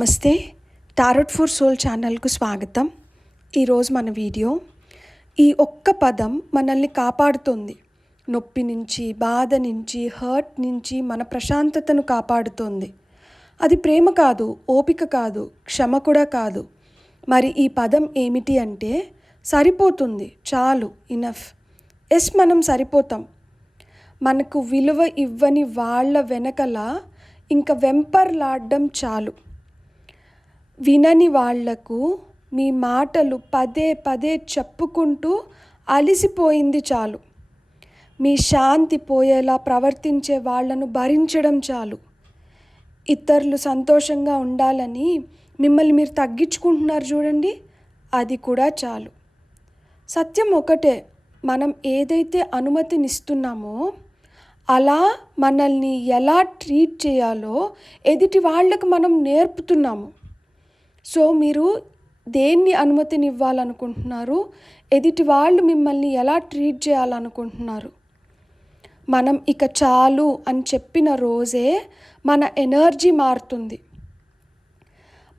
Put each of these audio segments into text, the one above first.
నమస్తే, tarot for soul ఛానల్కు స్వాగతం. ఈరోజు మన వీడియో ఈ ఒక్క పదం మనల్ని కాపాడుతుంది. నొప్పి నుంచి, బాధ నుంచి, హర్ట్ నుంచి మన ప్రశాంతతను కాపాడుతుంది. అది ప్రేమ కాదు, ఓపిక కాదు, క్షమ కూడా కాదు. మరి ఈ పదం ఏమిటి అంటే సరిపోతుంది, చాలు, ఇనఫ్. మనం సరిపోతాం. మనకు విలువ ఇవ్వని వాళ్ళ వెనకల ఇంకా వెంపర్లాడడం చాలు. వినని వాళ్లకు మీ మాటలు పదే పదే చెప్పుకుంటూ అలిసిపోయింది చాలు. మీ శాంతి పోయేలా ప్రవర్తించే వాళ్లను భరించడం చాలు. ఇతరులు సంతోషంగా ఉండాలని మిమ్మల్ని మీరు తగ్గించుకుంటున్నారు చూడండి, అది కూడా చాలు. సత్యం ఒకటే, మనం ఏదైతే అనుమతినిస్తున్నామో అలా మనల్ని ఎలా ట్రీట్ చేయాలో ఎదుటి వాళ్లకు మనం నేర్పుతున్నాము. సో మీరు దేన్ని అనుమతినివ్వాలనుకుంటున్నారు, ఎదుటి వాళ్ళు మిమ్మల్ని ఎలా ట్రీట్ చేయాలనుకుంటున్నారు. మనం ఇక చాలు అని చెప్పిన రోజే మన ఎనర్జీ మారుతుంది.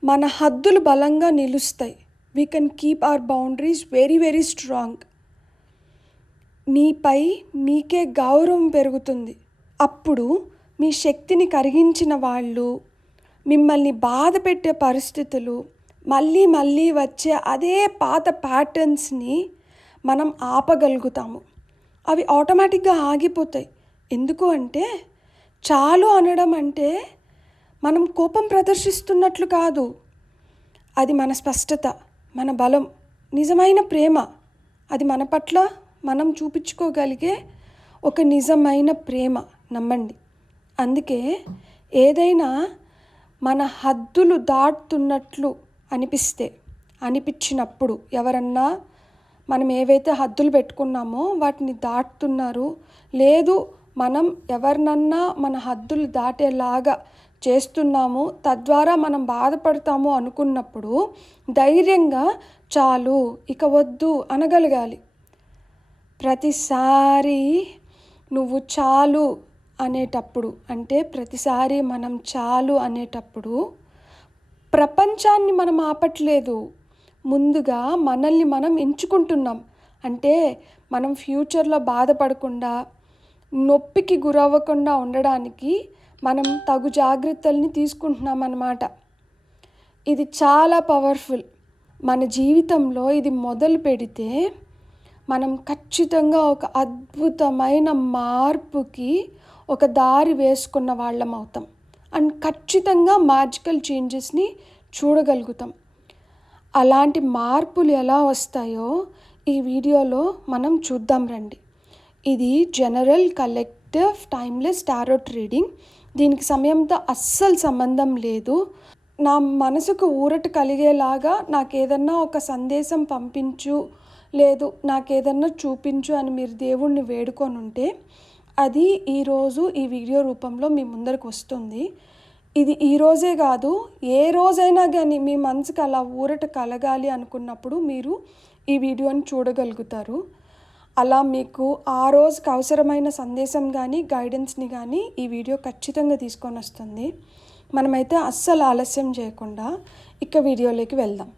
మన హద్దులు బలంగా నిలుస్తాయి. We can keep our boundaries very very strong. మీపై మీకే గౌరవం పెరుగుతుంది. అప్పుడు మీ శక్తిని కరిగించిన వాళ్ళు, మిమ్మల్ని బాధ పెట్టే పరిస్థితులు, మళ్ళీ మళ్ళీ వచ్చే అదే పాత ప్యాటర్న్స్ని మనం ఆపగలుగుతాము. అవి ఆటోమేటిక్గా ఆగిపోతాయి. ఎందుకు అంటే చాలు అనడం అంటే మనం కోపం ప్రదర్శిస్తున్నట్లు కాదు. అది మన స్పష్టత, మన బలం, నిజమైన ప్రేమ. అది మన పట్ల మనం చూపించుకోగలిగే ఒక నిజమైన ప్రేమ, నమ్మండి. అందుకే ఏదైనా మన హద్దులు దాటుతున్నట్లు అనిపించినప్పుడు, ఎవరన్నా మనం ఏవైతే హద్దులు పెట్టుకున్నామో వాటిని దాటుతున్నారు, లేదు మనం ఎవరినన్నా మన హద్దులు దాటేలాగా చేస్తున్నాము, తద్వారా మనం బాధపడతాము అనుకున్నప్పుడు ధైర్యంగా చాలు, ఇక వద్దు అనగలగాలి. ప్రతిసారి నువ్వు చాలు అనేటప్పుడు, అంటే ప్రతిసారి మనం చాలు అనేటప్పుడు ప్రపంచాన్ని మనం ఆపట్లేదు, ముందుగా మనల్ని మనం ఎంచుకుంటున్నాం. అంటే మనం ఫ్యూచర్లో బాధపడకుండా, నొప్పికి గురవ్వకుండా ఉండడానికి మనం తగు జాగ్రత్తల్ని తీసుకుంటున్నాం అన్నమాట. ఇది చాలా పవర్ఫుల్. మన జీవితంలో ఇది మొదలు పెడితే మనం ఖచ్చితంగా ఒక అద్భుతమైన మార్పుకి ఒక దారి వేసుకున్న వాళ్ళం అవుతాం. అండ్ ఖచ్చితంగా మ్యాజికల్ చేంజెస్ని చూడగలుగుతాం. అలాంటి మార్పులు ఎలా వస్తాయో ఈ వీడియోలో మనం చూద్దాం రండి. ఇది general, collective, timeless tarot reading. దీనికి సమయంతో అస్సలు సంబంధం లేదు. నా మనసుకు ఊరట కలిగేలాగా నాకేదన్నా ఒక సందేశం పంపించు, లేదు నాకేదన్నా చూపించు అని మీరు దేవుణ్ణి వేడుకొని ఉంటే అది ఈరోజు ఈ వీడియో రూపంలో మీ ముందరకు వస్తుంది. ఇది ఈరోజే కాదు, ఏ రోజైనా కానీ మీ మనసుకు అలా ఊరట కలగాలి అనుకున్నప్పుడు మీరు ఈ వీడియోని చూడగలుగుతారు. అలా మీకు ఆ రోజుకి అవసరమైన సందేశం కానీ గైడెన్స్ని కానీ ఈ వీడియో ఖచ్చితంగా తీసుకొని వస్తుంది. మనమైతే అస్సలు ఆలస్యం చేయకుండా ఇక వీడియోలోకి వెళ్దాం.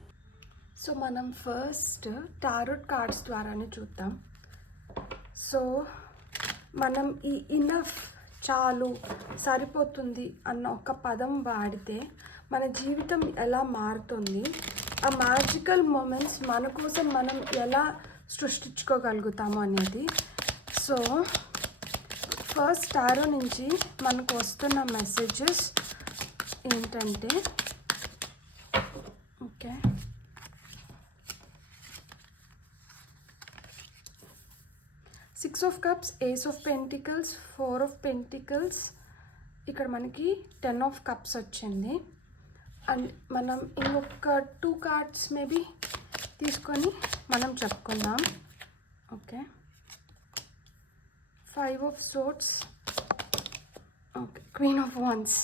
సో మనం ఫస్ట్ టారోట్ కార్డ్స్ ద్వారానే చూద్దాం. సో మనం ఈ ఇనఫ్, చాలు, సరిపోతుంది అన్న ఒక పదం వాడితే మన జీవితం ఎలా మారుతుంది, ఆ మ్యాజికల్ మూమెంట్స్ మన కోసం మనం ఎలా సృష్టించుకోగలుగుతాము అనేది. సో ఫస్ట్ టారో నుంచి మనకు వస్తున్న మెసేజెస్ ఏంటంటే, okay, six of cups, ace of pentacles, four of pentacles, ఇక్కడ మనకి 10 ఆఫ్ కప్స్ వచ్చింది. అండ్ మనం ఇంకొక 2 కార్డ్స్ మేబీ తీసుకొని మనం చెప్పుకుందాం. Okay, 5 of swords, okay, queen of wands,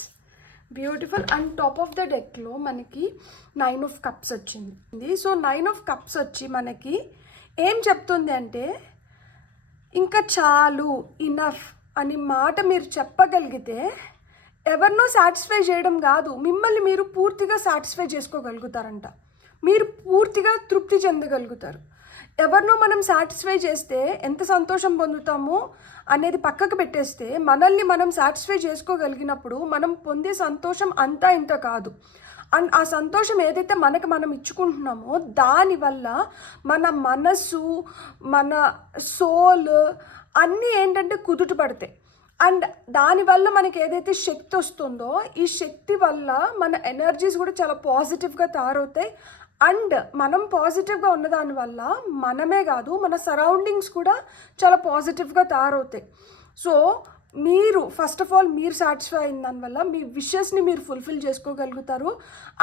beautiful. And top of the డెక్లో మనకి 9 ఆఫ్ కప్స్ వచ్చింది. సో 9 ఆఫ్ కప్స్ వచ్చి మనకి ఏం చెప్తుంది అంటే, ఇంకా చాలు, ఇనఫ్ అని మాట మీరు చెప్పగలిగితే ఎవరినో సాటిస్ఫై చేయడం కాదు, మిమ్మల్ని మీరు పూర్తిగా సాటిస్ఫై చేసుకోగలుగుతారంట. మీరు పూర్తిగా తృప్తి చెందగలుగుతారు. ఎవరినో మనం సాటిస్ఫై చేస్తే ఎంత సంతోషం పొందుతామో అనేది పక్కకు పెట్టేస్తే, మనల్ని మనం సాటిస్ఫై చేసుకోగలిగినప్పుడు మనం పొందే సంతోషం అంతా ఇంత కాదు. అండ్ ఆ సంతోషం ఏదైతే మనకు మనం ఇచ్చుకుంటున్నామో దానివల్ల మన మనసు, మన సోల్ అన్నీ ఏంటంటే కుదుట పడతాయి. అండ్ దానివల్ల మనకి ఏదైతే శక్తి వస్తుందో, ఈ శక్తి వల్ల మన ఎనర్జీస్ కూడా చాలా పాజిటివ్గా తయారవుతాయి. అండ్ మనం పాజిటివ్గా ఉన్న దానివల్ల మనమే కాదు, మన సరౌండింగ్స్ కూడా చాలా పాజిటివ్గా తయారవుతాయి. సో మీరు ఫస్ట్ ఆఫ్ ఆల్ మీరు సాటిస్ఫై అయిన దానివల్ల మీ విషెస్ని మీరు ఫుల్ఫిల్ చేసుకోగలుగుతారు.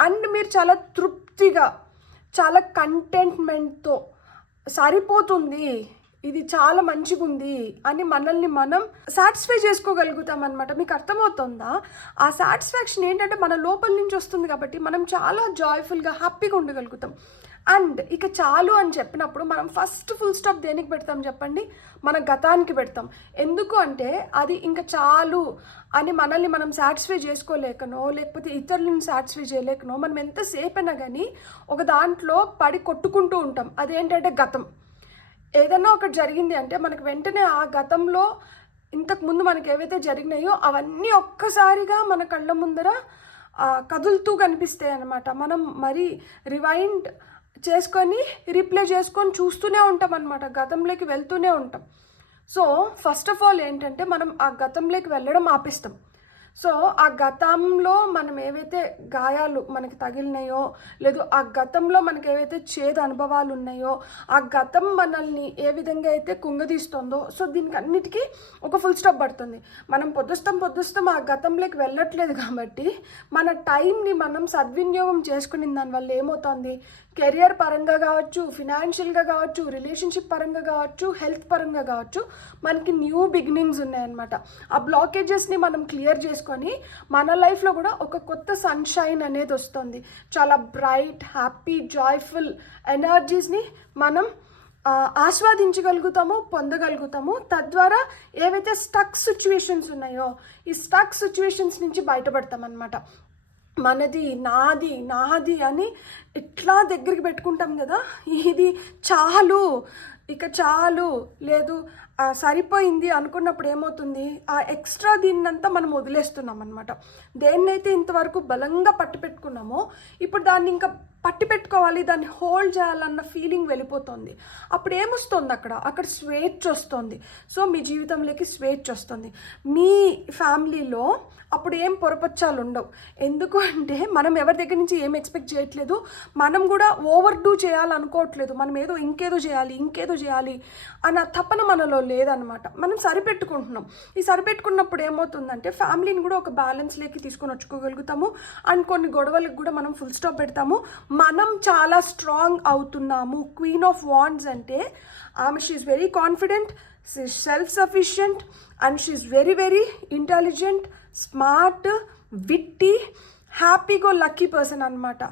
అండ్ మీరు చాలా తృప్తిగా, చాలా కంటెంట్మెంట్తో సరిపోతుంది, ఇది చాలా మంచిగా ఉంది అని మనల్ని మనం సాటిస్ఫై చేసుకోగలుగుతాం అనమాట. మీకు అర్థమవుతుందా? ఆ సాటిస్ఫాక్షన్ ఏంటంటే మన లోపల నుంచి వస్తుంది కాబట్టి మనం చాలా జాయ్ఫుల్గా, హ్యాపీగా ఉండగలుగుతాం. అండ్ ఇక చాలు అని చెప్పినప్పుడు మనం ఫస్ట్ ఫుల్ స్టాప్ దేనికి పెడతాం చెప్పండి? మన గతానికి పెడతాం. ఎందుకు అంటే అది ఇంకా చాలు అని మనల్ని మనం సాటిస్ఫై చేసుకోలేకనో, లేకపోతే ఇతరులను సాటిస్ఫై చేయలేకనో మనం ఎంతసేపు అయినా కానీ ఒక దాంట్లో పడి కొట్టుకుంటూ ఉంటాం. అదేంటంటే గతం. ఏదన్నా ఒకటి జరిగింది అంటే మనకు వెంటనే ఆ గతంలో ఇంతకుముందు మనకి ఏవైతే జరిగినాయో అవన్నీ ఒక్కసారిగా మన కళ్ళ ముందర కదులుతూ కనిపిస్తాయి అన్నమాట. మనం మరి రివైండ్ చేసుకొని రీప్లే చేసుకొని చూస్తూనే ఉంటాం అన్నమాట, గతంలోకి వెళ్తూనే ఉంటాం. సో ఫస్ట్ ఆఫ్ ఆల్ ఏంటంటే మనం ఆ గతంలోకి వెళ్ళడం ఆపేస్తాం. సో ఆ గతంలో మనం ఏవైతే గాయాలు మనకి తగిలినాయో, లేదు ఆ గతంలో మనకి ఏవైతే చేదు అనుభవాలు ఉన్నాయో, ఆ గతం మనల్ని ఏ విధంగా అయితే కుంగదీస్తుందో, సో దీనికి అన్నిటికీ ఒక ఫుల్ స్టాప్ పడుతుంది. మనం పొద్దుస్తాం ఆ గతంలోకి వెళ్ళట్లేదు కాబట్టి మన టైంని మనం సద్వినియోగం చేసుకునే దానివల్ల ఏమవుతుంది, కెరియర్ పరంగా కావచ్చు, ఫినాన్షియల్గా కావచ్చు, రిలేషన్షిప్ పరంగా కావచ్చు, హెల్త్ పరంగా కావచ్చు, మనకి న్యూ బిగినింగ్స్ ఉన్నాయన్నమాట. ఆ బ్లాకేజెస్ని మనం క్లియర్ చేసుకొని మన లైఫ్లో కూడా ఒక కొత్త సన్షైన్ అనేది వస్తుంది. చాలా బ్రైట్, హ్యాపీ, జాయ్ఫుల్ ఎనర్జీస్ని మనం ఆస్వాదించగలుగుతాము, పొందగలుగుతాము. తద్వారా ఏవైతే స్టక్ సిచ్యువేషన్స్ ఉన్నాయో ఈ స్టక్ సిచ్యువేషన్స్ నుంచి బయటపడతాం అన్నమాట. మనది, నాది అని ఇట్లా దగ్గరికి పెట్టుకుంటాం కదా, ఇది చాలు, ఇక చాలు, లేదు సరిపోయింది అనుకున్నప్పుడు ఏమవుతుంది, ఆ ఎక్స్ట్రా దీన్నంతా మనం వదిలేస్తున్నాం అనమాట. దేన్నైతే ఇంతవరకు బలంగా పట్టి పెట్టుకున్నామో ఇప్పుడు దాన్ని ఇంకా పట్టి పెట్టుకోవాలి, దాన్ని హోల్డ్ చేయాలన్న ఫీలింగ్ వెళ్ళిపోతుంది. అప్పుడు ఏమొస్తుంది, అక్కడ స్వేచ్ఛ వస్తుంది. సో మీ జీవితంలోకి స్వేచ్ఛ వస్తుంది. మీ ఫ్యామిలీలో అప్పుడు ఏం పొరపచ్చాలు ఉండవు. ఎందుకు అంటే మనం ఎవరి దగ్గర నుంచి ఏం ఎక్స్పెక్ట్ చేయట్లేదు, మనం కూడా ఓవర్ డూ చేయాలనుకోవట్లేదు. మనం ఇంకేదో చేయాలి అన్న తపన మనలో లేదనమాట. మనం సరిపెట్టుకుంటున్నాం. ఈ సరిపెట్టుకున్నప్పుడు ఏమవుతుందంటే ఫ్యామిలీని కూడా ఒక బ్యాలెన్స్లోకి తీసుకొని వచ్చుకోగలుగుతాము. అండ్ కొన్ని గొడవలకు కూడా మనం ఫుల్ స్టాప్ పెడతాము. మనం చాలా స్ట్రాంగ్ అవుతున్నాము. క్వీన్ ఆఫ్ వాండ్స్ అంటే ఆమె she is very confident, she is self sufficient and she is very very intelligent, smart, witty, హ్యాపీగా లక్కీ పర్సన్ అనమాట.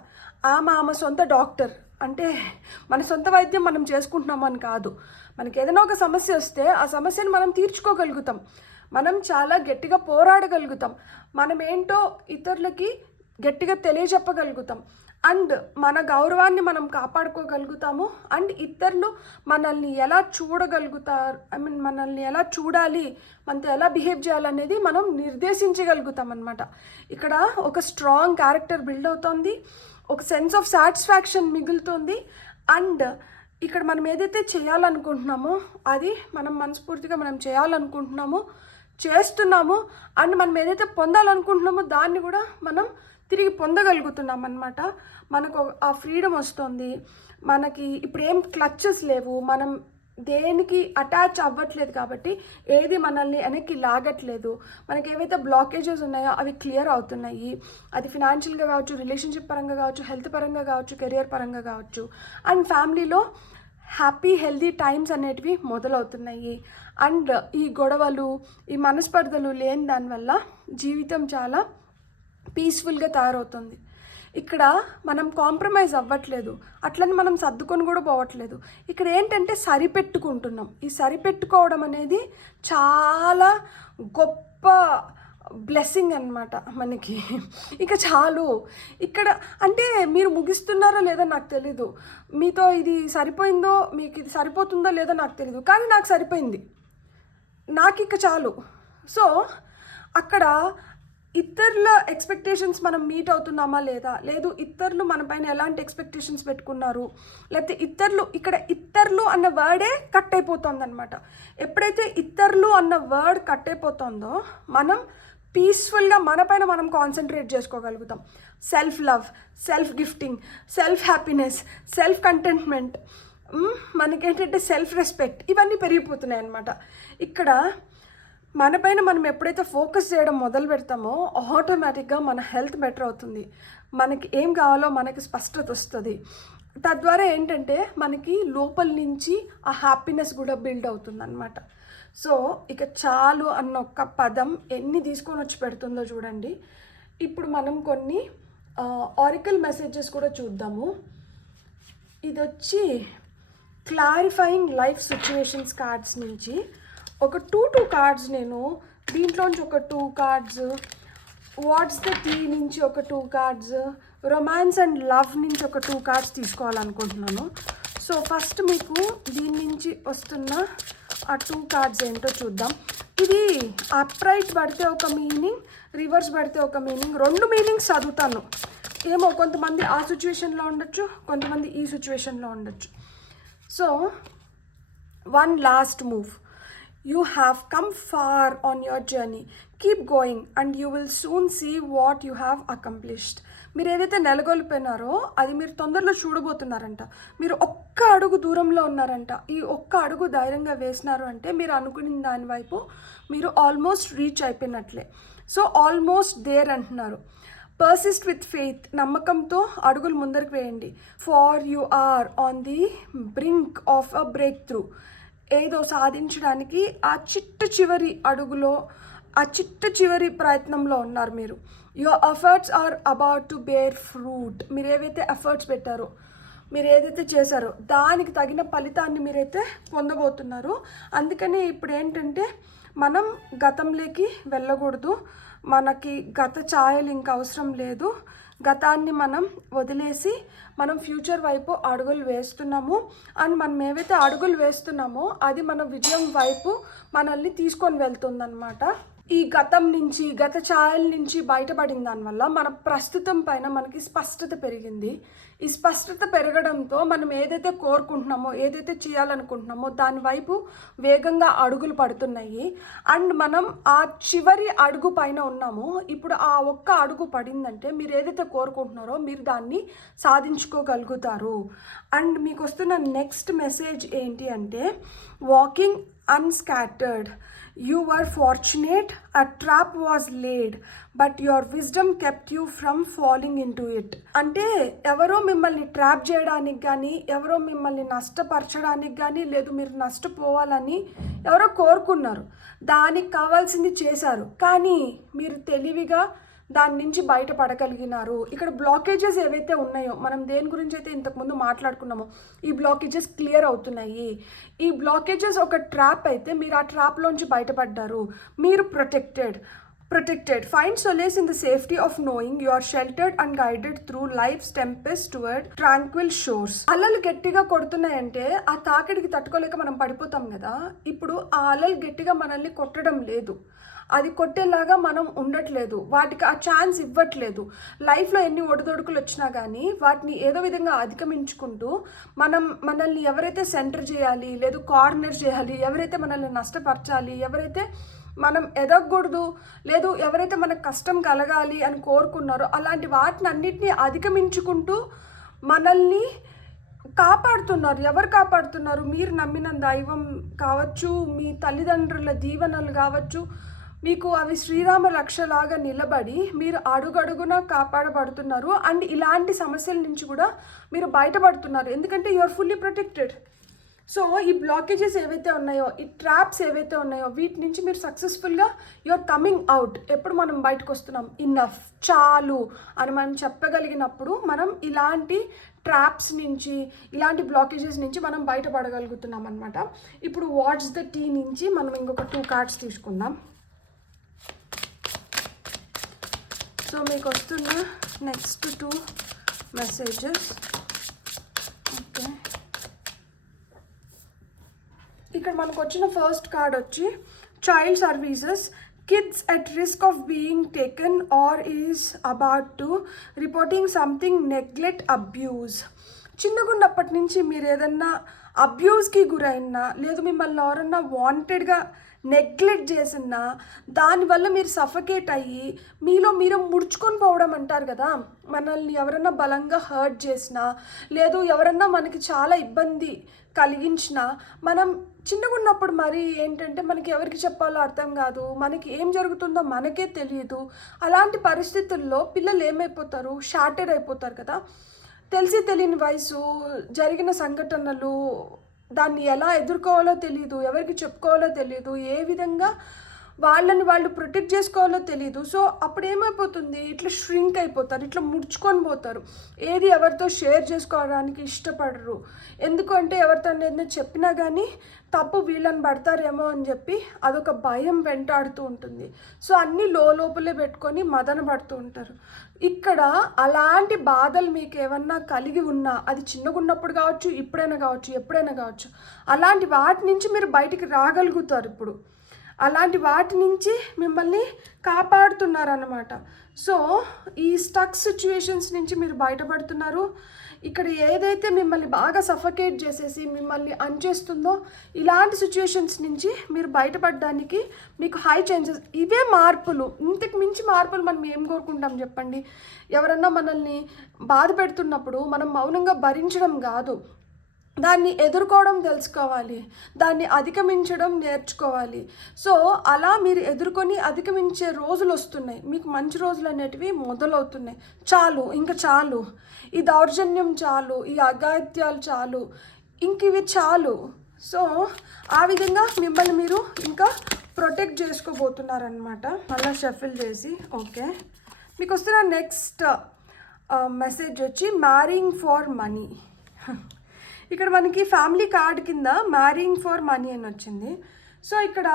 ఆమె సొంత డాక్టర్. అంటే మన సొంత వైద్యం మనం చేసుకుంటున్నామని కాదు. మనకి ఏదైనా ఒక సమస్య వస్తే ఆ సమస్యను మనం తీర్చుకోగలుగుతాం. మనం చాలా గట్టిగా పోరాడగలుగుతాం. మనం ఏంటో ఇతరులకి గట్టిగా తెలియజెప్పగలుగుతాం. అండ్ మన గౌరవాన్ని మనం కాపాడుకోగలుగుతాము. అండ్ ఇతరులు మనల్ని ఎలా చూడగలుగుతారు, మనల్ని ఎలా చూడాలి, మనతో ఎలా బిహేవ్ చేయాలనేది మనం నిర్దేశించగలుగుతాం అన్నమాట. ఇక్కడ ఒక స్ట్రాంగ్ క్యారెక్టర్ బిల్డ్ అవుతుంది, ఒక సెన్స్ ఆఫ్ సాటిస్ఫాక్షన్ మిగులుతుంది. అండ్ ఇక్కడ మనం ఏదైతే చేయాలనుకుంటున్నామో అది మనం మనస్ఫూర్తిగా మనం చేయాలనుకుంటున్నామో చేస్తున్నాము. అండ్ మనం ఏదైతే పొందాలనుకుంటున్నామో దాన్ని కూడా మనం తిరిగి పొందగలుగుతున్నాం అన్నమాట. మనకు ఆ ఫ్రీడమ్ వస్తుంది. మనకి ఇప్పుడు ఏం క్లచెస్ లేవు, మనం దేనికి అటాచ్ అవ్వట్లేదు కాబట్టి ఏది మనల్ని వెనక్కి లాగట్లేదు. మనకి ఏవైతే బ్లాకేజెస్ ఉన్నాయో అవి క్లియర్ అవుతున్నాయి. అది ఫినాన్షియల్గా కావచ్చు, రిలేషన్షిప్ పరంగా కావచ్చు, హెల్త్ పరంగా కావచ్చు, కెరియర్ పరంగా కావచ్చు. అండ్ ఫ్యామిలీలో హ్యాపీ హెల్దీ టైమ్స్ అనేటివి మొదలవుతున్నాయి. అండ్ ఈ గొడవలు, ఈ మనస్పర్ధలు లేని దానివల్ల జీవితం చాలా పీస్ఫుల్గా తయారవుతుంది. ఇక్కడ మనం కాంప్రమైజ్ అవ్వట్లేదు, అట్లని మనం సర్దుకొని కూడా పోవట్లేదు. ఇక్కడ ఏంటంటే సరిపెట్టుకుంటున్నాం. ఈ సరిపెట్టుకోవడం అనేది చాలా గొప్ప బ్లెస్సింగ్ అన్నమాట మనకి. ఇక చాలు ఇక్కడ అంటే మీరు ముగిస్తున్నారో లేదో నాకు తెలీదు, మీతో ఇది సరిపోయిందో మీకు ఇది సరిపోతుందో లేదో నాకు తెలీదు, కానీ నాకు సరిపోయింది, నాకు ఇక చాలు. సో అక్కడ ఇతరుల ఎక్స్పెక్టేషన్స్ మనం మీట్ అవుతున్నామా లేదా, లేదు ఇతరులు మన పైన ఎలాంటి ఎక్స్పెక్టేషన్స్ పెట్టుకున్నారు, లేకపోతే ఇతరులు అన్న వర్డే కట్ అయిపోతుంది అనమాట. ఎప్పుడైతే ఇతరులు అన్న వర్డ్ కట్ అయిపోతుందో మనం పీస్ఫుల్గా మన పైన మనం కాన్సన్ట్రేట్ చేసుకోగలుగుతాం. Self love, self gifting, self happiness, self contentment, మనకేంటంటే సెల్ఫ్ రెస్పెక్ట్, ఇవన్నీ పెరిగిపోతున్నాయి అన్నమాట. ఇక్కడ మన పైన మనం ఎప్పుడైతే ఫోకస్ చేయడం మొదలు పెడతామో ఆటోమేటిక్గా మన హెల్త్ బెటర్ అవుతుంది, మనకి ఏం కావాలో మనకి స్పష్టత వస్తుంది. తద్వారా ఏంటంటే మనకి లోపల నుంచి ఆ హ్యాపీనెస్ కూడా బిల్డ్ అవుతుంది అన్నమాట. సో ఇక చాలు అన్న ఒక్క పదం ఎన్ని తీసుకొని వచ్చి పెడుతుందో చూడండి. ఇప్పుడు మనం కొన్ని ఆరికల్ మెసేజెస్ కూడా చూద్దాము. ఇది వచ్చి క్లారిఫైయింగ్ లైఫ్ సిచ్యువేషన్స్ కార్డ్స్ నుంచి ఒక టూ కార్డ్స్, నేను దీంట్లోంచి ఒక 2 కార్డ్స్, వాట్స్ ద టీ నుంచి ఒక 2 కార్డ్స్, రొమాన్స్ అండ్ లవ్ నుంచి ఒక 2 కార్డ్స్ తీసుకోవాలనుకుంటున్నాను. సో ఫస్ట్ మీకు దీని నుంచి వస్తున్న ఆ 2 కార్డ్స్ ఏంటో చూద్దాం. ఇది అప్రైట్ పడితే ఒక మీనింగ్, రివర్స్ పడితే ఒక మీనింగ్, 2 మీనింగ్స్ చదువుతాను. ఏమో కొంతమంది ఆ సిచ్యువేషన్లో ఉండొచ్చు, కొంతమంది ఈ సిచ్యువేషన్లో ఉండొచ్చు. So one last move. You have come far on your journey. Keep going and you will soon see what you have accomplished. మీరు ఏదైతే నెలకొల్పోయినారో అది మీరు తొందరలో చూడబోతున్నారంట. మీరు ఒక్క అడుగు దూరంలో ఉన్నారంట. ఈ ఒక్క అడుగు ధైర్యంగా వేసినారు అంటే మీరు అనుకున్న దాని వైపు మీరు ఆల్మోస్ట్ రీచ్ అయిపోయినట్లే. సో ఆల్మోస్ట్ దేర్ అంటున్నారు. పర్సిస్ట్ విత్ ఫెయిత్, నమ్మకంతో అడుగులు ముందరికి వేయండి. For you are on the brink of a breakthrough. ఏదో సాధించడానికి ఆ చివరి అడుగులో, ఆ చివరి ప్రయత్నంలో ఉన్నారు మీరు. Your efforts are about to bear fruit. మీరు ఏవైతే ఎఫర్ట్స్ పెట్టారో, మీరు ఏదైతే చేశారో దానికి తగిన ఫలితాన్ని మీరైతే పొందబోతున్నారు. అందుకని ఇప్పుడు ఏంటంటే మనం గతంలోకి వెళ్ళకూడదు, మనకి గత ఛాయలు ఇంకా అవసరం లేదు. గతాన్ని మనం వదిలేసి మనం ఫ్యూచర్ వైపు అడుగులు వేస్తున్నాము. అండ్ మనం ఏవైతే అడుగులు వేస్తున్నామో అది మన విజయం వైపు మనల్ని తీసుకొని వెళ్తుందన్నమాట. ఈ గతం నుంచి, గత ఛాయల నుంచి బయటపడిన దానివల్ల మన ప్రస్తుతం పైన మనకి స్పష్టత పెరిగింది. ఈ స్పష్టత పెరగడంతో మనం ఏదైతే కోరుకుంటున్నామో, ఏదైతే చేయాలనుకుంటున్నామో దాని వైపు వేగంగా అడుగులు పడుతున్నాయి. అండ్ మనం ఆ చివరి అడుగు పైన ఉన్నామో, ఇప్పుడు ఆ ఒక్క అడుగు పడిందంటే మీరు ఏదైతే కోరుకుంటున్నారో మీరు దాన్ని సాధించుకోగలుగుతారు. అండ్ మీకు వస్తున్న నెక్స్ట్ మెసేజ్ ఏంటి అంటే walking unscattered. You were fortunate, a trap was laid, but your wisdom kept you from falling into it. అంటే ఎవరో మిమ్మల్ని ట్రాప్ చేయడానికి కానీ, ఎవరో మిమ్మల్ని నష్టపరచడానికి కానీ, లేదు మీరు నష్టపోవాలని ఎవరో కోరుకున్నారు, దానికి కావాల్సింది చేశారు, కానీ మీరు తెలివిగా దాని నుంచి బయటపడగలిగినారు. ఇక్కడ బ్లాకేజెస్ ఏవైతే ఉన్నాయో, మనం దేని గురించి అయితే ఇంతకుముందు మాట్లాడుకున్నామో ఈ బ్లాకేజెస్ క్లియర్ అవుతున్నాయి. ఈ బ్లాకేజెస్ ఒక ట్రాప్ అయితే మీరు ఆ ట్రాప్లోంచి బయటపడ్డారు. మీరు protected. Find solace in the safety of knowing you are sheltered and guided through life's tempest toward tranquil shores. అలలు గట్టిగా కొడుతున్నాయంటే ఆ తాకిడికి తట్టుకోలేక మనం పడిపోతాం కదా. ఇప్పుడు ఆ అలలు గట్టిగా మనల్ని కొట్టడం లేదు, అది కొట్టేలాగా మనం ఉండట్లేదు, వాటికి ఆ ఛాన్స్ ఇవ్వట్లేదు. లైఫ్లో ఎన్ని ఒడిదొడుకులు వచ్చినా కానీ వాటిని ఏదో విధంగా అధిగమించుకుంటూ మనల్ని ఎవరైతే సెంటర్ చేయాలి, లేదు కార్నర్ చేయాలి, ఎవరైతే మనల్ని నష్టపరచాలి, ఎవరైతే మనం ఎదగకూడదు, లేదు ఎవరైతే మనకు కష్టం కలగాలి అని కోరుకున్నారో అలాంటి వాటిని అన్నిటినీ అధిగమించుకుంటూ మనల్ని కాపాడుతున్నారు. ఎవరు కాపాడుతున్నారు? మీరు నమ్మిన దైవం కావచ్చు, మీ తల్లిదండ్రుల దీవెనలు కావచ్చు, మీకు అవి శ్రీరామ రక్షలాగా నిలబడి మీరు అడుగడుగున కాపాడబడుతున్నారు. అండ్ ఇలాంటి సమస్యల నుంచి కూడా మీరు బయటపడుతున్నారు, ఎందుకంటే you are fully protected. So ఈ బ్లాకేజెస్ ఏవైతే ఉన్నాయో, ఈ ట్రాప్స్ ఏవైతే ఉన్నాయో వీటి నుంచి మీరు సక్సెస్ఫుల్గా యు ఆర్ కమింగ్ అవుట్. ఎప్పుడు మనం బయటకు వస్తున్నాం, ఇన్నఫ్, చాలు అని మనం చెప్పగలిగినప్పుడు మనం ఇలాంటి ట్రాప్స్ నుంచి, ఇలాంటి బ్లాకేజెస్ నుంచి మనం బయటపడగలుగుతున్నాం అనమాట. ఇప్పుడు వాట్స్ ద టీ నుంచి మనం ఇంకొక 2 కార్డ్స్ తీసుకుందాం. సో మీకు వస్తున్న నెక్స్ట్ 2 మెసేజెస్. ఓకే, ఇక్కడ మనకు వచ్చిన ఫస్ట్ కార్డ్ వచ్చి child services. Kids at risk of being taken or is about to reporting something neglect abuse. చిన్నగున్నప్పటి నుంచి మీరు ఏదన్నా అబ్యూస్కి గురైనా, లేదు మిమ్మల్ని ఎవరన్నా వాంటెడ్గా నెగ్లెక్ట్ చేసినా, దానివల్ల మీరు సఫకేట్ అయ్యి మీలో మీరు ముడుచుకొని పోవడం అంటారు కదా. మనల్ని ఎవరన్నా బలంగా హర్ట్ చేసినా, లేదు ఎవరన్నా మనకి చాలా ఇబ్బంది కలిగించిన, మనం చిన్నగా ఉన్నప్పుడు మరి ఏంటంటే మనకి ఎవరికి చెప్పాలో అర్థం కాదు, మనకి ఏం జరుగుతుందో మనకే తెలియదు. అలాంటి పరిస్థితుల్లో పిల్లలు ఏమైపోతారు, షార్టెడ్ అయిపోతారు కదా. తెలిసి తెలియని వయసు, జరిగిన సంఘటనలు, దాన్ని ఎలా ఎదుర్కోవాలో తెలియదు, ఎవరికి చెప్పుకోవాలో తెలియదు, ఏ విధంగా వాళ్ళని వాళ్ళు ప్రొటెక్ట్ చేసుకోవాలో తెలియదు. సో అప్పుడు ఏమైపోతుంది, ఇట్లా ష్రింక్ అయిపోతారు, ఇట్లా ముడుచుకొని పోతారు, ఏది ఎవరితో షేర్ చేసుకోవడానికి ఇష్టపడరు. ఎందుకంటే ఎవరితో ఏదైనా చెప్పినా కానీ తప్పు వీళ్ళని పడతారేమో అని చెప్పి అదొక భయం వెంటాడుతూ ఉంటుంది. సో అన్నీ లోపలే పెట్టుకొని మదన పడుతూ ఉంటారు. ఇక్కడ అలాంటి బాధలు మీకు ఏమన్నా కలిగి ఉన్నా, అది చిన్నగా ఉన్నప్పుడు కావచ్చు, ఇప్పుడైనా కావచ్చు, ఎప్పుడైనా కావచ్చు, అలాంటి వాటి నుంచి మీరు బయటికి రాగలుగుతారు. ఇప్పుడు అలాంటి వాటి నుంచి మిమ్మల్ని కాపాడుతున్నారన్నమాట. సో ఈ స్టక్ సిచ్యువేషన్స్ నుంచి మీరు బయటపడుతున్నారు. ఇక్కడ ఏదైతే మిమ్మల్ని బాగా సఫకేట్ చేసేసి మిమ్మల్ని అన్చేస్తుందో, ఇలాంటి సిచ్యువేషన్స్ నుంచి మీరు బయటపడడానికి మీకు హై ఛాన్సెస్. ఇవే మార్పులు, ఇంతకు మించి మార్పులు మనం ఏం కోరుకుంటాం చెప్పండి. ఎవరన్నా మనల్ని బాధ పెడుతున్నప్పుడు మనం మౌనంగా భరించడం కాదు, దాన్ని ఎదుర్కోవడం తెలుసుకోవాలి, దాన్ని అధిగమించడం నేర్చుకోవాలి. సో అలా మీరు ఎదుర్కొని అధిగమించే రోజులు వస్తున్నాయి, మీకు మంచి రోజులు అనేటివి మొదలవుతున్నాయి. చాలు, ఇంకా చాలు, ఈ దౌర్జన్యం చాలు, ఈ అఘాయిత్యాలు చాలు, ఇంక ఇవి చాలు. సో ఆ విధంగా మిమ్మల్ని మీరు ఇంకా ప్రొటెక్ట్ చేసుకోబోతున్నారనమాట. మళ్ళీ షఫిల్ చేసి ఓకే, మీకు వస్తున్న నెక్స్ట్ మెసేజ్ వచ్చి మ్యారింగ్ ఫర్ మనీ. ఇక్కడ మనకి ఫ్యామిలీ కార్డ్ కింద మ్యారింగ్ ఫర్ మనీ అని వచ్చింది. సో ఇక్కడ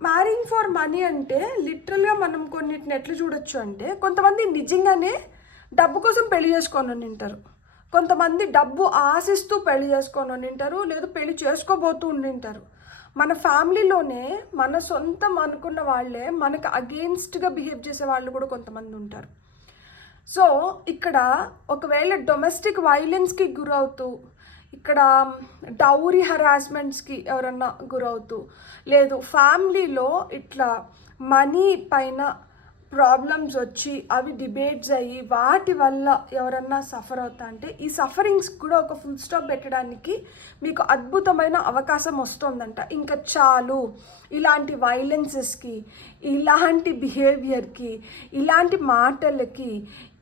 మ్యారింగ్ ఫర్ మనీ అంటే లిటరల్గా మనం కొన్నిటిని ఎట్లా చూడొచ్చు అంటే, కొంతమంది నిజంగానే డబ్బు కోసం పెళ్లి చేసుకొని ఉంటారు, కొంతమంది డబ్బు ఆశిస్తూ పెళ్లి చేసుకొని ఉంటారు, లేదు పెళ్లి చేసుకోబోతూ ఉండింటారు. మన ఫ్యామిలీలోనే మన సొంతం అనుకున్న వాళ్ళే మనకు అగెయిన్స్ట్గా బిహేవ్ చేసే వాళ్ళు కూడా కొంతమంది ఉంటారు. సో ఇక్కడ ఒకవేళ డొమెస్టిక్ వైలెన్స్కి గురవుతూ, ఇక్కడ డౌరీ హరాస్మెంట్స్కి ఎవరన్నా గురవుతూ, లేదు ఫ్యామిలీలో ఇట్లా మనీ పైన ప్రాబ్లమ్స్ వచ్చి అవి డిబేట్స్ అయ్యి వాటి వల్ల ఎవరన్నా సఫర్ అవుతా అంటే, ఈ సఫరింగ్స్ కూడా ఒక ఫుల్ స్టాప్ పెట్టడానికి మీకు అద్భుతమైన అవకాశం వస్తుందంట. ఇంకా చాలు, ఇలాంటి వైలెన్సెస్కి, ఇలాంటి బిహేవియర్కి, ఇలాంటి మాటలకి,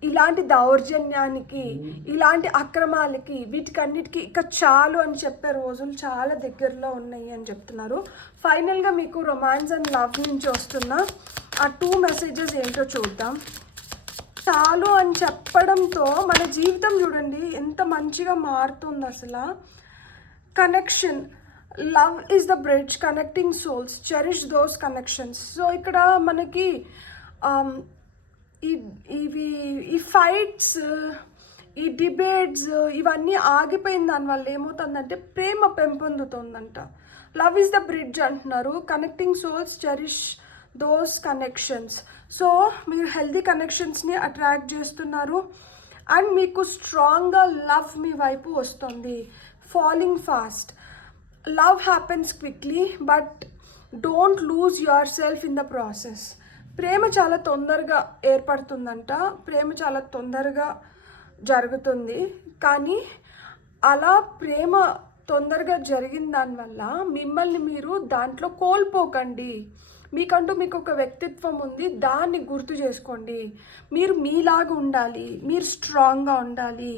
ఇలాంటి దౌర్జన్యానికి, ఇలాంటి అక్రమాలకి, వీటికన్నిటికీ ఇక చాలు అని చెప్పే రోజులు చాలా దగ్గరలో ఉన్నాయి అని చెప్తున్నారు. ఫైనల్గా మీకు రొమాన్స్ అండ్ లవ్ నుంచి వస్తున్న ఆ 2 మెసేజెస్ ఏంటో చూద్దాం. చాలు అని చెప్పడంతో మన జీవితం చూడండి ఎంత మంచిగా మారుతుంది అసలు. Connection, love is the bridge connecting souls, cherish those connections. So ఇక్కడ మనకి ఈ ఫైట్స్, ఈ డిబేట్స్ ఇవన్నీ ఆగిపోయిన దానివల్ల ఏమవుతుందంటే ప్రేమ పెంపొందుతుందంట. లవ్ ఈజ్ ద బ్రిడ్జ్ అంటున్నారు, connecting souls, cherish those connections. So మీరు హెల్దీ కనెక్షన్స్ని అట్రాక్ట్ చేస్తున్నారు అండ్ మీకు స్ట్రాంగ్గా లవ్ మీ వైపు వస్తుంది. Falling fast, love happens quickly but don't lose yourself in the process. ప్రేమ చాలా తొందరగా ఏర్పడుతుందంట, ప్రేమ చాలా తొందరగా జరుగుతుంది. కానీ అలా ప్రేమ తొందరగా జరిగిన దానివల్ల మిమ్మల్ని మీరు దాంట్లో కోల్పోకండి. మీకంటూ మీకు ఒక వ్యక్తిత్వం ఉంది, దాన్ని గుర్తు చేసుకోండి. మీరు మీలాగా ఉండాలి, మీరు స్ట్రాంగ్గా ఉండాలి.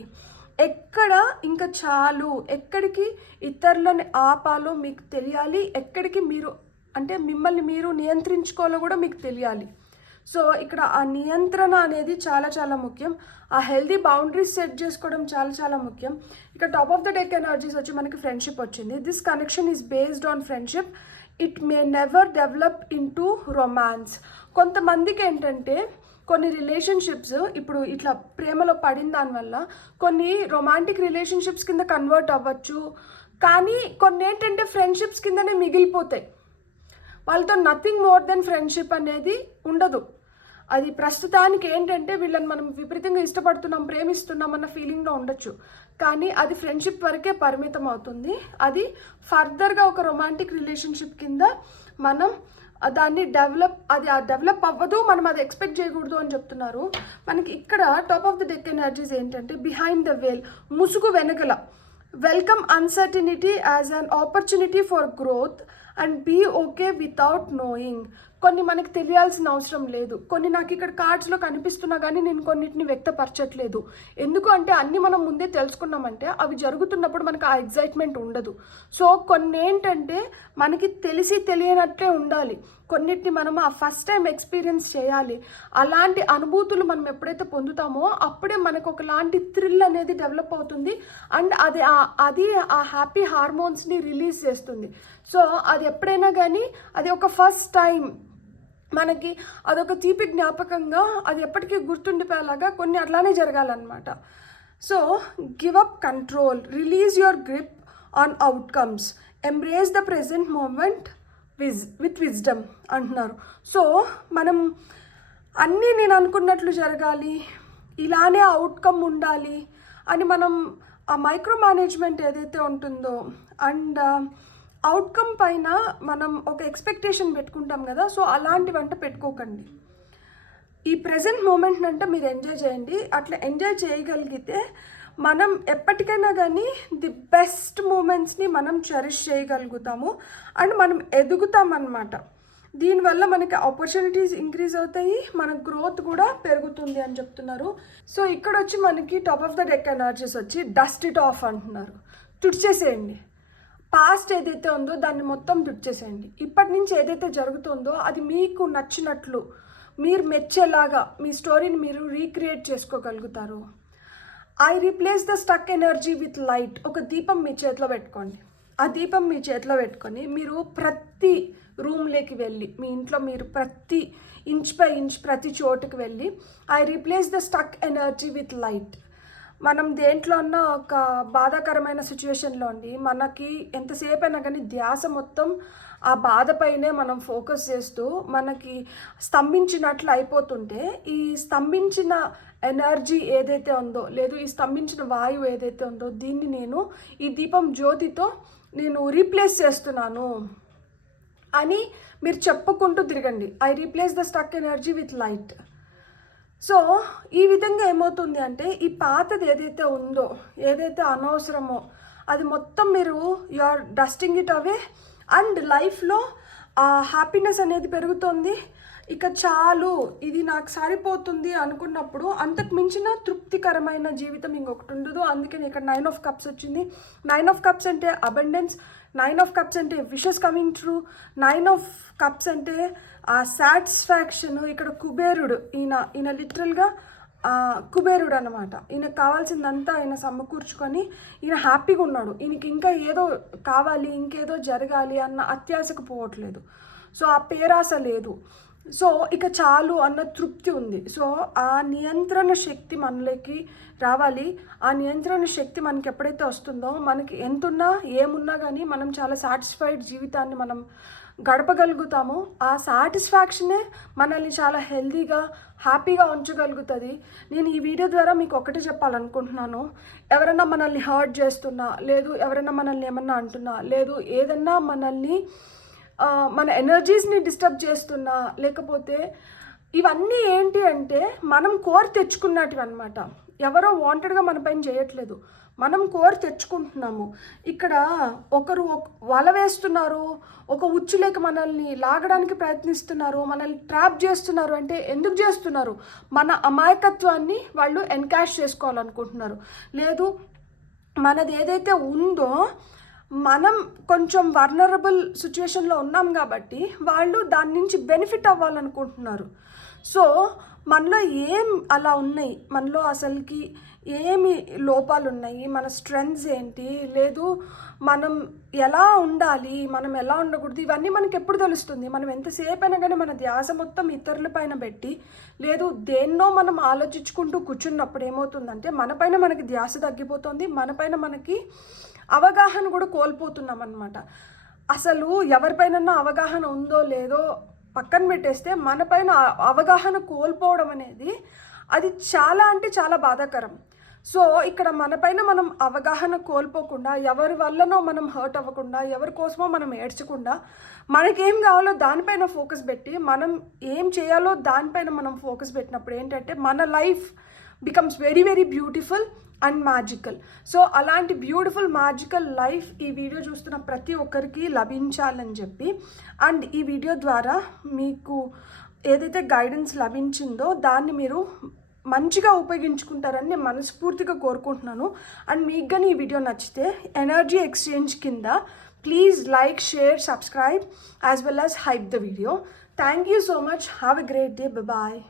ఎక్కడ ఇంకా చాలు, ఎక్కడికి ఇతరులని ఆపాలో మీకు తెలియాలి, ఎక్కడికి మీరు అంటే మిమ్మల్ని మీరు నియంత్రించుకోవాలో కూడా మీకు తెలియాలి. సో ఇక్కడ ఆ నియంత్రణ అనేది చాలా చాలా ముఖ్యం. ఆ హెల్దీ బౌండరీస్ సెట్ చేసుకోవడం చాలా చాలా ముఖ్యం. ఇక్కడ top of the deck energies వచ్చి మనకి ఫ్రెండ్షిప్ వచ్చింది. This connection is based on friendship. It may never develop in to romance. కొంతమందికి ఏంటంటే కొన్ని రిలేషన్షిప్స్ ఇప్పుడు ఇట్లా ప్రేమలో పడిన దానివల్ల కొన్ని రొమాంటిక్ రిలేషన్షిప్స్ కింద కన్వర్ట్ అవ్వచ్చు, కానీ కొన్ని ఏంటంటే ఫ్రెండ్షిప్స్ కిందనే మిగిలిపోతాయి. వాళ్ళతో నథింగ్ మోర్ దెన్ ఫ్రెండ్షిప్ అనేది ఉండదు. అది ప్రస్తుతానికి ఏంటంటే వీళ్ళని మనం విపరీతంగా ఇష్టపడుతున్నాం, ప్రేమిస్తున్నాం అన్న ఫీలింగ్లో ఉండొచ్చు, కానీ అది ఫ్రెండ్షిప్ వరకే పరిమితం అవుతుంది. అది ఫర్దర్గా ఒక రొమాంటిక్ రిలేషన్షిప్ కింద మనం దాన్ని డెవలప్ అవ్వదు, మనం అది ఎక్స్పెక్ట్ చేయకూడదు అని చెప్తున్నారు. మనకి ఇక్కడ top of the deck energies ఏంటంటే బిహైండ్ ద వేల్, ముసుగు వెనకల, welcome uncertainty as an opportunity for growth and be okay without knowing. కొన్ని మనకి తెలియాల్సిన అవసరం లేదు. కొన్ని నాకు ఇక్కడ కార్డ్స్లో కనిపిస్తున్నా కానీ నేను కొన్నిటిని వ్యక్తపరచట్లేదు. ఎందుకు అంటే అన్నీ మనం ముందే తెలుసుకున్నామంటే అవి జరుగుతున్నప్పుడు మనకు ఆ ఎగ్జైట్మెంట్ ఉండదు. సో కొన్ని ఏంటంటే మనకి తెలిసి తెలియనట్లే ఉండాలి, కొన్నిటిని మనం ఆ ఫస్ట్ టైం ఎక్స్పీరియన్స్ చేయాలి. అలాంటి అనుభూతులు మనం ఎప్పుడైతే పొందుతామో అప్పుడే మనకు ఒకలాంటి థ్రిల్ అనేది డెవలప్ అవుతుంది అండ్ అది ఆ హ్యాపీ హార్మోన్స్ని రిలీజ్ చేస్తుంది. సో అది ఎప్పుడైనా కానీ అది ఒక ఫస్ట్ టైం మనకి అదొక తీపి జ్ఞాపకంగా అది ఎప్పటికీ గుర్తుండిపోయేలాగా కొన్ని అట్లానే జరగాలన్నమాట. So give up control, release your grip on outcomes, embrace the present moment with wisdom అంటున్నారు. సో మనం అన్నీ నేను అనుకున్నట్లు జరగాలి, ఇలానే అవుట్కమ్ ఉండాలి అని మనం ఆ మైక్రో మేనేజ్మెంట్ ఏదైతే ఉంటుందో అండ్ అవుట్కమ్ పైన మనం ఒక ఎక్స్పెక్టేషన్ పెట్టుకుంటాం కదా, సో అలాంటివంట పెట్టుకోకండి. ఈ ప్రజెంట్ మూమెంట్ అంటే మీరు ఎంజాయ్ చేయండి. అట్లా ఎంజాయ్ చేయగలిగితే మనం ఎప్పటికైనా కానీ ది బెస్ట్ మూమెంట్స్ని మనం చెరిష్ చేయగలుగుతాము అండ్ మనం ఎదుగుతామన్నమాట. దీనివల్ల మనకి ఆపర్చునిటీస్ ఇంక్రీజ్ అవుతాయి, మన గ్రోత్ కూడా పెరుగుతుంది అని చెప్తున్నారు. సో ఇక్కడ వచ్చి మనకి top of the deck energies వచ్చి డస్ట్ ఇట్ ఆఫ్ అంటున్నారు. తుడిచేసేయండి. పాస్ట్ ఏదైతే ఉందో దాన్ని మొత్తం తుడిచేసేయండి. ఇప్పటి నుంచి ఏదైతే జరుగుతుందో అది మీకు నచ్చినట్లు మీరు మెచ్చేలాగా మీ స్టోరీని మీరు రీక్రియేట్ చేసుకోగలుగుతారు. I replace the stuck energy with light. ఒక దీపం మీ చేతిలో పెట్టుకోండి. ఆ దీపం మీ చేతిలో పెట్టుకొని మీరు ప్రతి రూమ్లోకి వెళ్ళి, మీ ఇంట్లో మీరు ప్రతి ఇంచ్ బై ఇంచ్ ప్రతి చోటుకి వెళ్ళి I replace the stuck energy with light. మనం దేంట్లో అన్నా ఒక బాధాకరమైన సిచ్యువేషన్లో ఉండి మనకి ఎంతసేపు అయినా కానీ ధ్యాస మొత్తం ఆ బాధపైనే మనం ఫోకస్ చేస్తూ మనకి స్తంభించినట్లు అయిపోతుంటే ఈ స్తంభించిన ఎనర్జీ ఏదైతే ఉందో, లేదు ఈ స్తంభించిన వాయువు ఏదైతే ఉందో దీన్ని నేను ఈ దీపం జ్యోతితో నేను రీప్లేస్ చేస్తున్నాను అని మీరు చెప్పుకుంటూ తిరగండి. I replace the stuck energy with light. So ఈ విధంగా ఏమవుతుంది అంటే ఈ పాతది ఏదైతే ఉందో, ఏదైతే అనవసరమో అది మొత్తం మీరు you are dusting it away and లైఫ్లో ఆ హ్యాపీనెస్ అనేది పెరుగుతుంది. ఇక చాలు, ఇది నాకు సరిపోతుంది అనుకున్నప్పుడు అంతకు మించిన తృప్తికరమైన జీవితం ఇంకొకటి ఉండదు. అందుకని ఇక్కడ 9 ఆఫ్ కప్స్ వచ్చింది. 9 ఆఫ్ కప్స్ అంటే అబండెన్స్, 9 ఆఫ్ కప్స్ అంటే wishes coming true, 9 of cups అంటే ఆ సాటిస్ఫాక్షన్. ఇక్కడ కుబేరుడు, ఈయన లిటరల్గా కుబేరుడు అనమాట. ఈయనకు కావాల్సిందంతా ఆయన సమకూర్చుకొని ఈయన హ్యాపీగా ఉన్నాడు. ఈయనకి ఇంకా ఏదో కావాలి, ఇంకేదో జరగాలి అన్న అత్యాశకు పోవట్లేదు. సో ఆ పేరాస లేదు. సో ఇక చాలు అన్న తృప్తి ఉంది. సో ఆ నియంత్రణ శక్తి మనలోకి రావాలి. ఆ నియంత్రణ శక్తి మనకి ఎప్పుడైతే వస్తుందో మనకి ఎంతున్నా ఏమున్నా కానీ మనం చాలా సాటిస్ఫైడ్ జీవితాన్ని మనం గడపగలుగుతాము. ఆ సాటిస్ఫాక్షనే మనల్ని చాలా హెల్తీగా హ్యాపీగా ఉంచగలుగుతుంది. నేను ఈ వీడియో ద్వారా మీకు ఒకటి చెప్పాలనుకుంటున్నాను. ఎవరైనా మనల్ని హర్ట్ చేస్తున్నా, లేదు ఎవరైనా మనల్ని ఏమన్నా అంటున్నా, లేదు ఏదన్నా మనల్ని మన ఎనర్జీస్ని డిస్టర్బ్ చేస్తున్నా, లేకపోతే ఇవన్నీ ఏంటి అంటే మనం కోరి తెచ్చుకున్నటివి అనమాట. ఎవరో వాంటెడ్గా మన పైన చేయట్లేదు, మనం కోరి తెచ్చుకుంటున్నాము. ఇక్కడ ఒకరు వల వేస్తున్నారు, ఒక ఉచ్చులేక మనల్ని లాగడానికి ప్రయత్నిస్తున్నారు, మనల్ని ట్రాప్ చేస్తున్నారు. అంటే ఎందుకు చేస్తున్నారు? మన అమాయకత్వాన్ని వాళ్ళు ఎన్కాష్ చేసుకోవాలనుకుంటున్నారు. లేదు మనది ఏదైతే ఉందో మనం కొంచెం వర్నరబుల్ సిచ్యువేషన్లో ఉన్నాం కాబట్టి వాళ్ళు దాని నుంచి బెనిఫిట్ అవ్వాలనుకుంటున్నారు. సో మనలో ఏం అలా ఉన్నాయి, మనలో అసలుకి ఏమి లోపాలు ఉన్నాయి, మన స్ట్రెంగ్స్ ఏంటి, లేదు మనం ఎలా ఉండాలి, మనం ఎలా ఉండకూడదు, ఇవన్నీ మనకి ఎప్పుడు తెలుస్తుంది? మనం ఎంతసేపు అయినా కానీ మన ధ్యాస మొత్తం ఇతరుల పైన పెట్టి, లేదు దేన్నో మనం ఆలోచించుకుంటూ కూర్చున్నప్పుడు ఏమవుతుందంటే మనపైన మనకి ధ్యాస తగ్గిపోతుంది, మనపైన మనకి అవగాహన కూడా కోల్పోతున్నాం అనమాట. అసలు ఎవరిపైన అవగాహన ఉందో లేదో పక్కన పెట్టేస్తే మనపైన అవగాహన కోల్పోవడం అనేది అది చాలా అంటే చాలా బాధాకరం. సో ఇక్కడ మనపైన మనం అవగాహన కోల్పోకుండా, ఎవరి వల్లనో మనం హర్ట్ అవ్వకుండా, ఎవరి కోసమో మనం ఏడ్చకుండా, మనకేం కావాలో దానిపైన ఫోకస్ పెట్టి, మనం ఏం చేయాలో దానిపైన మనం ఫోకస్ పెట్టినప్పుడు ఏంటంటే మన life becomes very very beautiful and magical. So అలాంటి బ్యూటిఫుల్ మ్యాజికల్ లైఫ్ ఈ వీడియో చూస్తున్న ప్రతి ఒక్కరికి లభించాలని చెప్పి, అండ్ ఈ వీడియో ద్వారా మీకు ఏదైతే గైడెన్స్ లభించిందో దాన్ని మీరు మంచిగా ఉపయోగించుకుంటారని నేను మనస్ఫూర్తిగా కోరుకుంటున్నాను. అండ్ మీకు కానీ ఈ వీడియో నచ్చితే ఎనర్జీ ఎక్స్చేంజ్ కింద please like, share, subscribe as well as hype the video. Thank you so much. Have a great day. Bye.